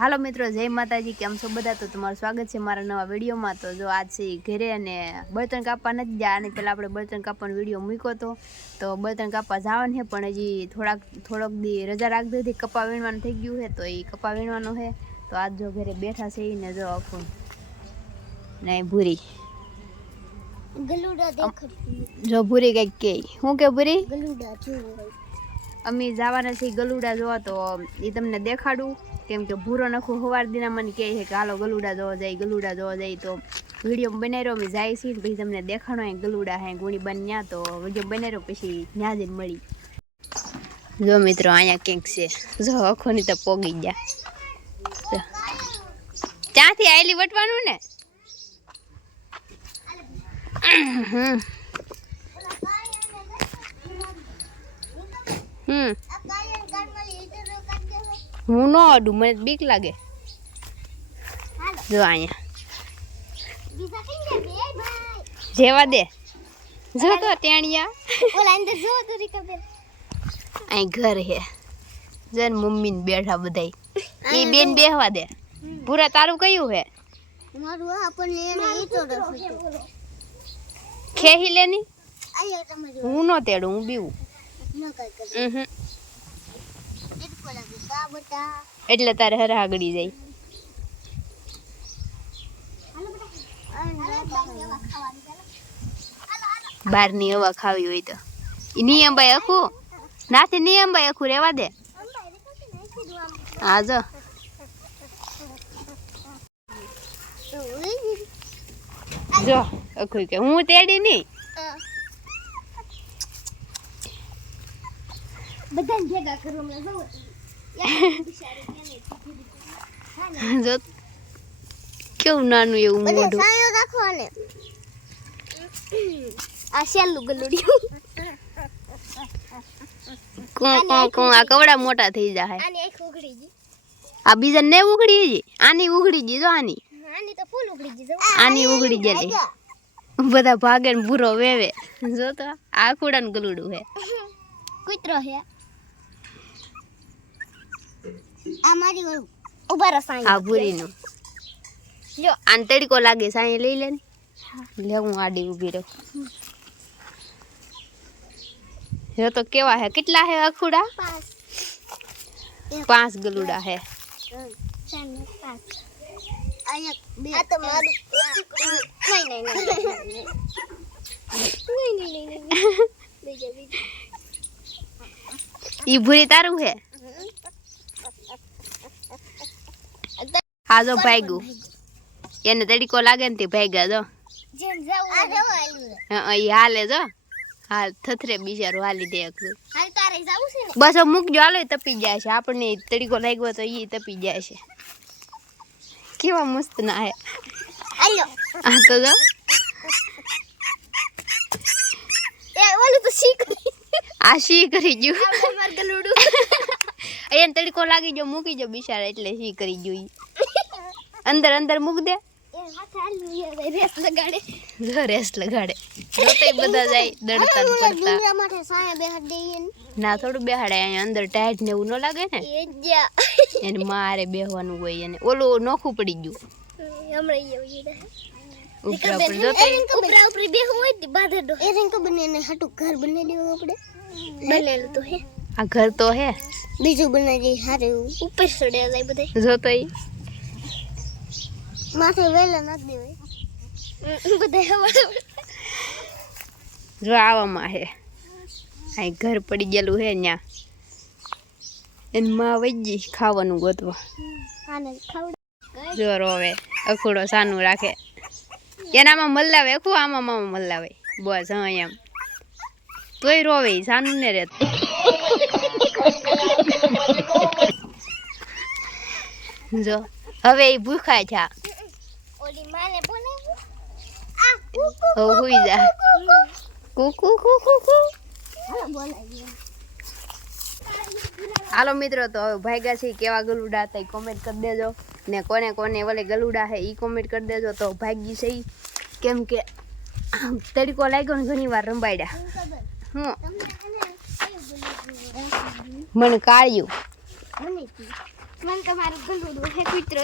હાલો મિત્રો, જય માતાજી. કેમ છો બધા? તો તમારું સ્વાગત છે મારા નવા વિડીયોમાં. તો જો આજ છે ઘરે અને બળતણ કાપવા નથી ગયા. આની પહેલાં આપણે બળતણ કાપવાનો વિડીયો મૂક્યો હતો. તો બળતણ કાપવા જવાનું છે, પણ હજી થોડોક દી રજા રાખી દીધી. કપા વીણવાનું થઈ ગયું છે, તો એ કપા વીણવાનો છે. તો આજ જો ઘરે બેઠા છે ને જો આખું નહીં ભૂરી જો ભૂરી કંઈક કે શું કે ભૂરી અમે જવાના છીએ ગલુડા જોવા. તો એ તમને દેખાડું, કેમ કે ભૂરો નખું સવાર દિના મને કહે છે કે હાલો ગલુડા જોવા જાય, ગલુડા જોવા જાય. તો વિડીયો બનાવ્યો અમે જાય છીએ, પછી તમને દેખાડો અહીં ગલુડા હે ગુણી બન ત્યાં. તો વિડીયો બનાવ્યો પછી ત્યાં જઈને મળી. જો મિત્રો અહીંયા કંઈક છે, જો આખોની તો પોગી ગયા. ત્યાંથી આયલી વટવાનું ને હું ન અડું, મને બીક લાગે. જો અહીંયા જેવા દે જો તો ટેણિયા અહીં ઘર હે. જન મમ્મી ને બેઠા બધા એ બેન બેહવા દે. પૂરા તારું કયું હે? ખેહી લેની હું ન તેડું, હું બીવું એટલે તારે હરા આગળી જાય. બહારની હવા ખાવી હોય તો નિયમભાઈ અખું નાથી નિયમભાઈ અખું રેવા દે. હા જો જો અખું કે હું તેડી નહીં બધાને ભેગા કરો. જો કેવું નાનું એવું મોઢું. આ શેલું ગલુડિયું આ કવડા મોટા થઈ જાય. આ બીજા ને ઉઘડી ગઈ, આની ઉઘડી ગઈ. જો આની આની ઉઘડી જલી બધા ભાગે ને ભૂરો વેવે. જો તો આ કુડા ને ગલુડું હે કૂતરો હે. આ મારી ઉભા રસાય આ ભૂરી નું જો આને તડકો લાગે સાય લઈ લે ને લે હું આડી ઊભી રહું. જો તો કેવા હે, કેટલા હે અખુડા? 5 ગલુડા હે. ઈ ભૂરી તારું હે? હા જો ભાગ્યું, એને તડકો લાગે ને તે ભાગ્યા. જો હાલે જો હાલ થથરે બિચારું હાલી દે. બસ મૂકજો હાલો, તપી જાય છે. આપણને તડકો લાગ્યો તો એ તપી જાય છે. કેવા મસ્ત ના હે. હા તો જો આ શી કરી ગયું. એને તડકો લાગી ગયો, મૂકી જો બિચારા, એટલે શી કરી ગયું. અંદર અંદર મૂક દે, રેસ લગાડે. જોતોય બધા જાય દડતા પડતા. ના થોડું બેહાડે, અહીંયા અંદર ટાઈટ ને એવું ન લાગે ને, એને મારે બેહવાનું હોય. એને ઓલું નોખું પડી ગયું. આ ઘર તો હે, બીજું બનાવી હારે ઉપર ચડે જાય બધા. જોતોય માથે વેલા નાખ દેવાય બધા. જો આવામાં હે આ ઘર પડી ગયેલું હે ન્યા. એન માં વઈ ખાવાનું ગોતવા. આને ખવડ જો રોવે અખૂડો સાનું રાખે એનામાં મલ્લાવે અખું આમાં મામા મલ્લાવે બસ હા એમ તોય રોવે સાનું ને રે જો હવે એ ભૂખાય છે ઓલી માને બોલાવો ઓ હુઈ જા કુકુ કુકુ કુ હા બોલાવી હાલો મિત્રો તો હવે ભાગ્યા છે કેવા ગલુડા હતા કોમેન્ટ કરી દેજો ને કોને કોને ઓલે ગલુડા હે ઈ કોમેન્ટ કરી દેજો તો ભાગ્યું છે ઈ કેમ કે તડકો લાગ્યો ને ઘણી વાર રંબાડ્યા હું મને કાળ્યું મને તમારું ગલુડું હે કૂતરો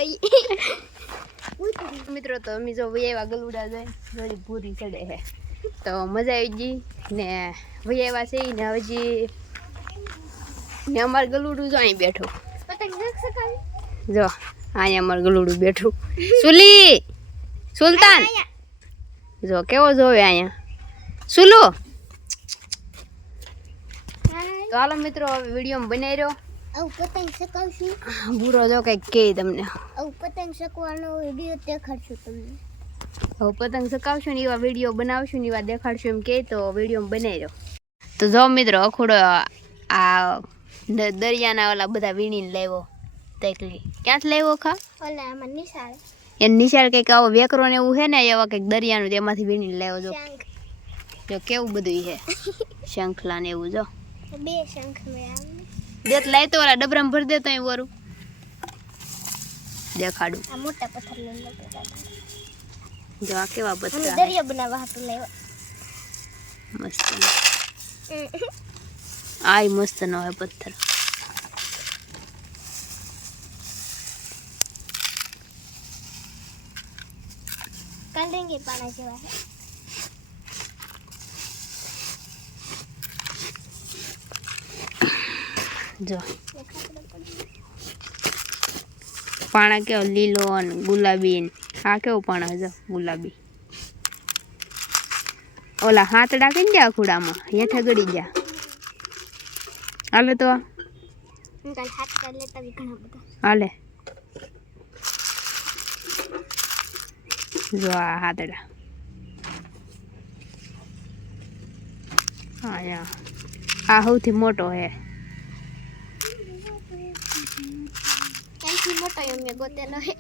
મિત્રો તો અમે જો વૈયા ગલુડા જાય ઘણી પૂરી ચડે હે તો મજા આવી ગઈ ને વૈયા છે ને હજી ને અમારું ગલુડું જો અહીં બેઠું જો અહીંયા અમારું ગલુડું બેઠું સુલી સુલતાન જો કેવો જોવે અહીંયા સુલો તો હાલો મિત્રો હવે વિડીયો બનાવી રહ્યો આવું પતંગ સકાવશું બુરો જો કંઈક કહે તમને આવું પતંગ સકવાનો વિડીયો દેખાડશું તમને હવે પતંગ સકાવશું ને એવા વિડીયો બનાવશું ને એવા દેખાડશું એમ કહે તો વિડીયો બનાવી રહ્યો તો જો મિત્રો અખોડો આ દરિયાના ઓલા બધા વીણીને લાવ્યો તકલી ક્યાંથી લાવ્યો ખા ઓલા આમાં નિશાળ એ નિશાળ કંઈક આવો વેકરો ને એવું છે ને એવા કંઈક દરિયાનું તેમાંથી વીણીને લાવ્યો જો જો કેવું બધું છે શંખલા ને એવું જો બે શંખ મેળા દેત લાય તો ઓલા ડબરામાં ભરી દેતો અહીં વરું દેખાડું આ મોટા પથ્થર લઈને લેતા જો આ કેવા પથ્થર દરિયા બનાવવા હાટુ લેવા મસ્ત આય મસ્ત નો હે પથ્થર કાંડેંગે પાણા જેવા હે જો પાણા કેવો લીલો અને ગુલાબી આ કેવો પાણા જો ગુલાબી ઓલા હાથડા કઈ ગયા ખુડામાં હેઠે ગળી ગયા હાલે તો કાલ હાથ કર લેતા બી ઘણા બધા હાલે જો આ હાથડા આ સૌથી મોટો હે એનથી મોટો એમ મેં ગોતેલો હે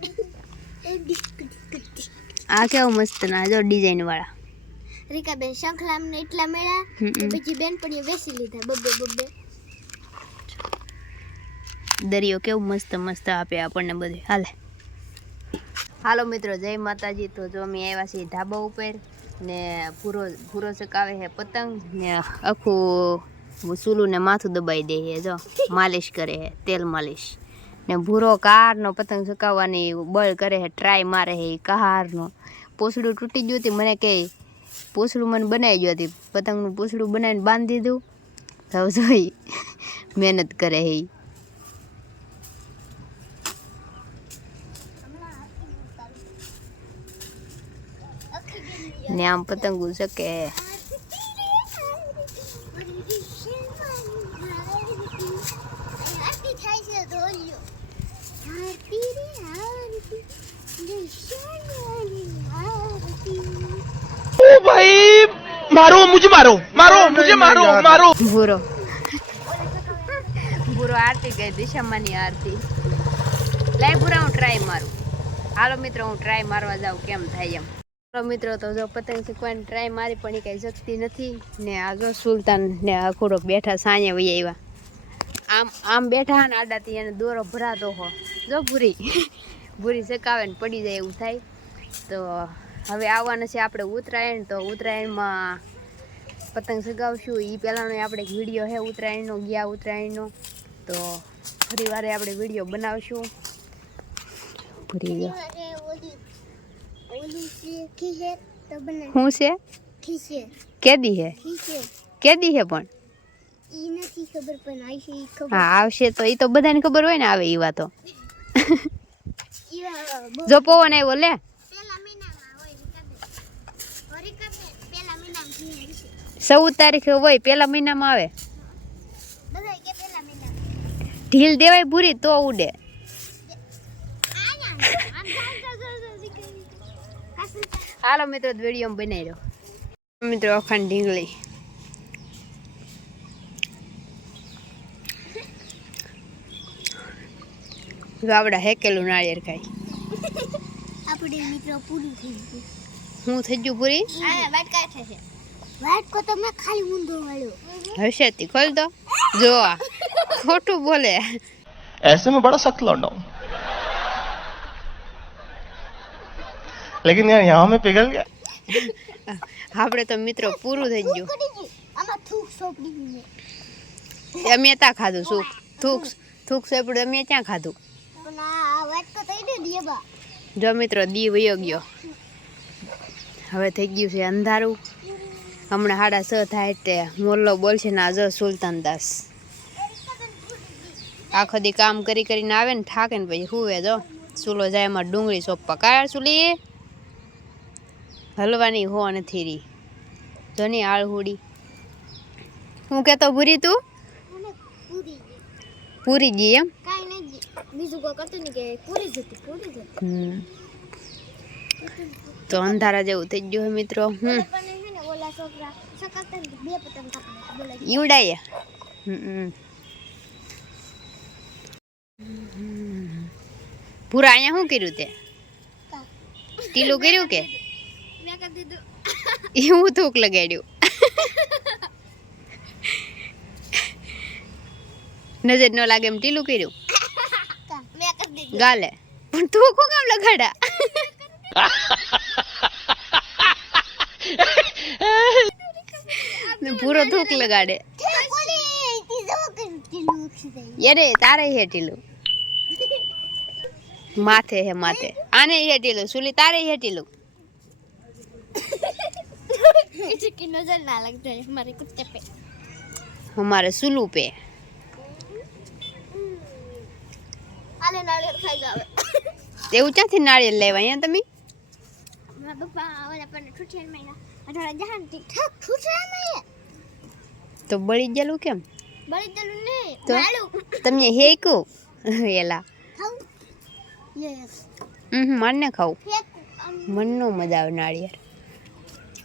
આ કેવો મસ્ત ના જો ડિઝાઇન વાળા રીકાબેન શંખલામ ને એટલા મેળા પછી બેનપણીઓ બેસી લીધા બબ્બે બબ્બે દરિયો કેવું મસ્ત મસ્ત આપે આપણને બધું હાલે હાલો મિત્રો જય માતાજી તો જો અમે આવ્યા છીએ ધાબા ઉપર ને ભૂરો ચકાવે છે પતંગ ને આખું સૂલું ને માથું દબાઈ દે છે જો માલિશ કરે છે તેલ માલિશ ને ભૂરો કારનો પતંગ ચકાવવાની બળ કરે છે ટ્રાય મારે છે એ કારનો પોસડું તૂટી ગયું હતી મને કે પોસડું મને બનાવી ગયું હતી પતંગનું પોસડું બનાવીને બાંધી દીધું તો જોઈ મહેનત કરે છે ને આમ પતંગો શકે ओ भाई मारो मुझे मारो ભૂરો આરતી ગઈ દિશામાંની આરતી લાય ભૂરા હું ટ્રાય મારું હાલો મિત્રો હું ટ્રાય મારવા જાઉં કેમ થાય એમ હાલો મિત્રો તો જો પતંગ શીખવાની ટ્રાય મારી પણ એ કઈ શકતી નથી ને આ જો સુલતાન ને અખોડો બેઠા સાંજે વહી આવ્યા આમ બેઠા ને આડાથી એને દોરો ભરાતો હો જો ભૂરી સકાવે ને પડી જાય એવું થાય તો હવે આવવાના છે આપણે ઉત્તરાયણ તો ઉત્તરાયણમાં પતંગ સગાવશું એ પહેલાંનો આપણે એક વિડીયો છે ઉત્તરાયણનો ગયા ઉત્તરાયણનો તો ફરી વારે આપણે વિડીયો બનાવશું ભૂરી ગયો શું છે કેદી હે પણ હા આવશે તો એ તો બધાને ખબર હોય ને આવે એ વાતો જો પવન આવ્યો લે 14 તારીખે હોય પેલા મહિનામાં આવે ઢીલ દેવાય ભૂરી તો ઉડે હાલો મિત્રો વિડીયો બનાવી રહ્યો મિત્રો અખાંડ ઢીંગલી ગાવડા હેકેલું નાળિયેર ખાય આપણે મિત્રો પૂરું થઈ ગયું હું થઈ ગયું પૂરી આ વાટ કાઠે છે વાટ કો તમે ખાલી ઊંધો વાળો હશે તી ખોલ તો જો આ ખોટું બોલે ऐसे में बड़ा सख्त लौंडा हूं लेकिन यार यहाँ में पिघल गया આપણે તો મિત્રો પૂરું થઈ ગયું આમાં થૂક સોપડી ગઈ અમે ત્યાં ખાધું સુખ થૂક સેપડું અમે ત્યાં ખાધું પણ આ વાટ કો થઈ ગઈ દીબા જો મિત્રો દી વયો ગયો હવે થઈ ગયું છે અંધારું હમણાં 6:30 થાય એટલે મોરલો બોલશે ને આજો સુલતાન દાસ આખો દી કામ કરીને આવે ને થાકે ને પછી હુવે જો ચૂલો જાય એમાં ડુંગળી સોપવા કાળ ચૂલી હલવાની હો નથી રી જોની આળહુડી હું કહેતો ભૂરી તું મને પૂરી પૂરી ગઈ એમ કાઈ નહીં બીજું કોઈ કરતું નહીં કે પૂરી જતી તો અંધારા જેવું થઈ ગયું હે મિત્રો પણ છે ને ઓલા છોકરા સકાતા ને બે પતંગ કાપને બોલાય ઈવડાય પૂરા અહીંયા શું કર્યું તે ટીલું કર્યું કે મેં કરી દીધું એવું થૂક લગાડ્યું નજર ન લાગે એમ ટીલું કર્યું મેં કરી દીધું ગાલે પણ તું કોણ કામ લગાડા પૂરો થૂક લગાડે ઓલી તીજો કરી દીધું યરે તારે હે ટીલું માથે હે માથે આને હે ટીલું સુલી તારે હે ટીલું इसकी नजर ना लग जाए हमारे कुत्ते पे हमारे सुलू पे आले नारियल खाई जावे એવું ક્યાંથી નાળિયેર લેવા અહીંયા તમે મારા પપ્પા ઓલા પણ ઠુઠિયાન મહિના અઢાર જહાન થી ઠક ઠુઠિયાન નહીં તો બળી ગયેલું કેમ બળી જલું ને તો માળું તમને હેકુ એલા ખાવ યસ મને ખાવું ફેક મન નો મજા આવે નાળિયેર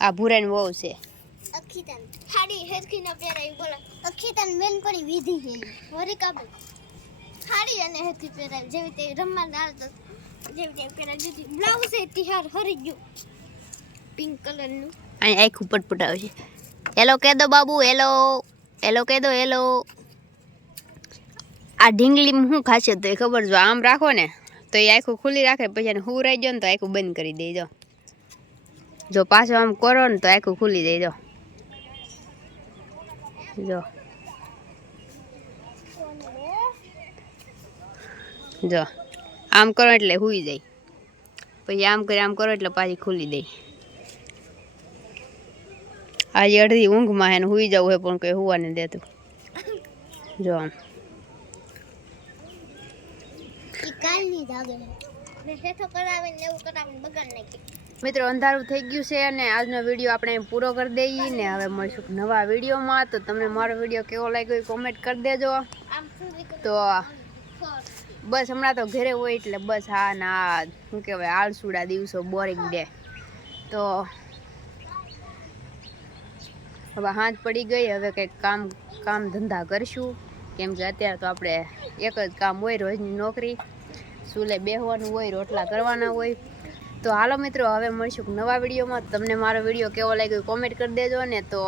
આ ભૂરાન બહુ છે અખીતન હાડી હેરખી ના પહેરાવી બોલા અખીતન મેન પડી વિધિ છે વરી કાબલ હાડી અને હેરખી પહેરાવી જેવી તે રમવા ના તો જેવી તે પહેરાવી દીધી બ્લાઉઝ છે તિહાર હરી ગયું પિંક કલર નું અહીં આખું પટપટ આવશે હેલો કહી દો બાબુ હેલો હેલો કહી દો હેલો આ ઢીંગલીમાં શું ખાસિયત તો એ ખબર જો આમ રાખો ને તો એ આખું ખુલ્લી રાખે પછી એને હુરાઈ જાય ને તો આખું બંધ કરી દેજો જો પાછો આમ કરો ને તો આખું ખુલ્લી જાય જો જો આમ કરો એટલે હુઈ જાય પછી આમ કરો એટલે પાછી ખુલ્લી દે આજે અડધી ઊંઘમાં એને હુઈ જવું હોય પણ કોઈ હુવા નહીં દેતું જો આમ ઈ કાલ ની જાગે મે હેઠો કરાવીને એવું કરાવીને બગાડ નાખી મિત્રો અંધારું થઈ ગયું છે અને આજનો વિડીયો આપણે પૂરો કરી દઈએ ને હવે મળશું નવા વિડીયોમાં તો તમને મારો વિડીયો કેવો લાગ્યો એ કોમેન્ટ કરી દેજો આમ સુધી તો બસ હમણાં તો ઘરે હોય એટલે બસ હા ના શું કહેવાય આળસુડા દિવસો બોરિંગ ડે તો હવે હાથ પડી ગઈ હવે કંઈક કામ ધંધા કરશું કેમ કે અત્યારે તો આપણે એક જ કામ હોય રોજની નોકરી ચૂલે બેસવાનું હોય રોટલા કરવાના હોય તો હાલો મિત્રો હવે મળશું નવા વિડીયોમાં તમને મારો વિડીયો કેવો લાગ્યો કોમેન્ટ કરી દેજો ને તો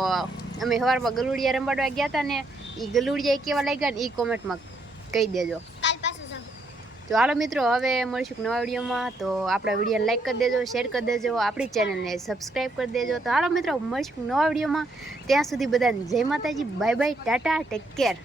અમે સવારમાં ગલુડિયા રંબાડવા ગયા હતા ને એ ગલુડિયા કેવા લાગ્યા ને એ કોમેન્ટમાં કહી દેજો કાલ પાછું જાવ તો હાલો મિત્રો હવે મળશું નવા વિડીયોમાં તો આપણા વિડીયોને લાઈક કરી દેજો શેર કરી દેજો આપણી ચેનલને સબસ્ક્રાઈબ કરી દેજો તો હાલો મિત્રો મળશું નવા વિડીયોમાં ત્યાં સુધી બધાને જય માતાજી bye bye Tata take care